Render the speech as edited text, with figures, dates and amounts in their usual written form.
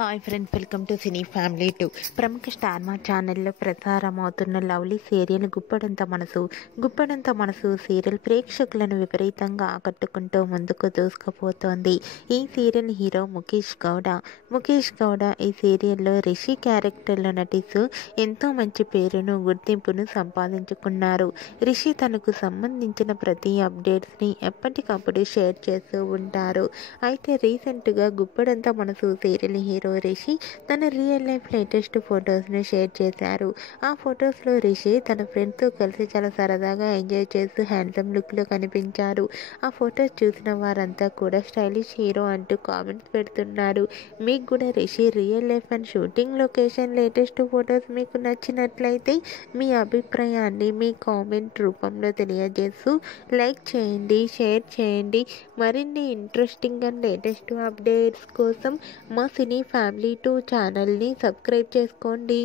Hi friends, welcome to cine family 2. ప్రముఖ star మా ఛానల్లో ప్రసారమవుతున్న లవ్లీ సీరియల్ గుప్పడంత మనసు సీరియల్ ప్రేక్షకులను విపరీతంగా ఆకట్టుకుంటూ ముందుకు దూసుకుపోతోంది. ఈ సీరియల్ హీరో ముఖేష్ గౌడ ఈ సీరియల్లో రిషి క్యారెక్టర్లో నటిస్తూ ఎంతో మంచి పేరును గుర్తింపును సంపాదించుకున్నారు. రిషి తనకు సంబంధించిన ప్రతి అప్డేట్స్ని ఎప్పటికప్పుడు షేర్ చేస్తూ ఉంటారు. అయితే రీసెంట్గా గుప్పడంత మనసు సీరియల్ హీరో రిషి తన రియల్ లైఫ్ లేటెస్ట్ ఫొటోస్ను షేర్ చేశారు. ఆ ఫొటోస్లో రిషి తన ఫ్రెండ్స్తో కలిసి చాలా సరదాగా ఎంజాయ్ చేస్తూ హ్యాండ్సమ్ లుక్లో కనిపించారు. ఆ ఫొటోస్ చూసిన వారంతా కూడా స్టైలిష్ హీరో అంటూ కామెంట్స్ పెడుతున్నారు. మీకు కూడా Rishi real life and shooting location latest photos మీకు నచ్చినట్లయితే మీ అభిప్రాయాన్ని మీ కామెంట్ రూపంలో తెలియజేస్తూ లైక్ చేయండి, షేర్ చేయండి. మరిన్ని ఇంట్రెస్టింగ్ అండ్ లేటెస్ట్ అప్డేట్స్ కోసం మా సినీ ఫ్యామిలీ 2 ఛానల్ని సబ్స్క్రైబ్ చేసుకోండి.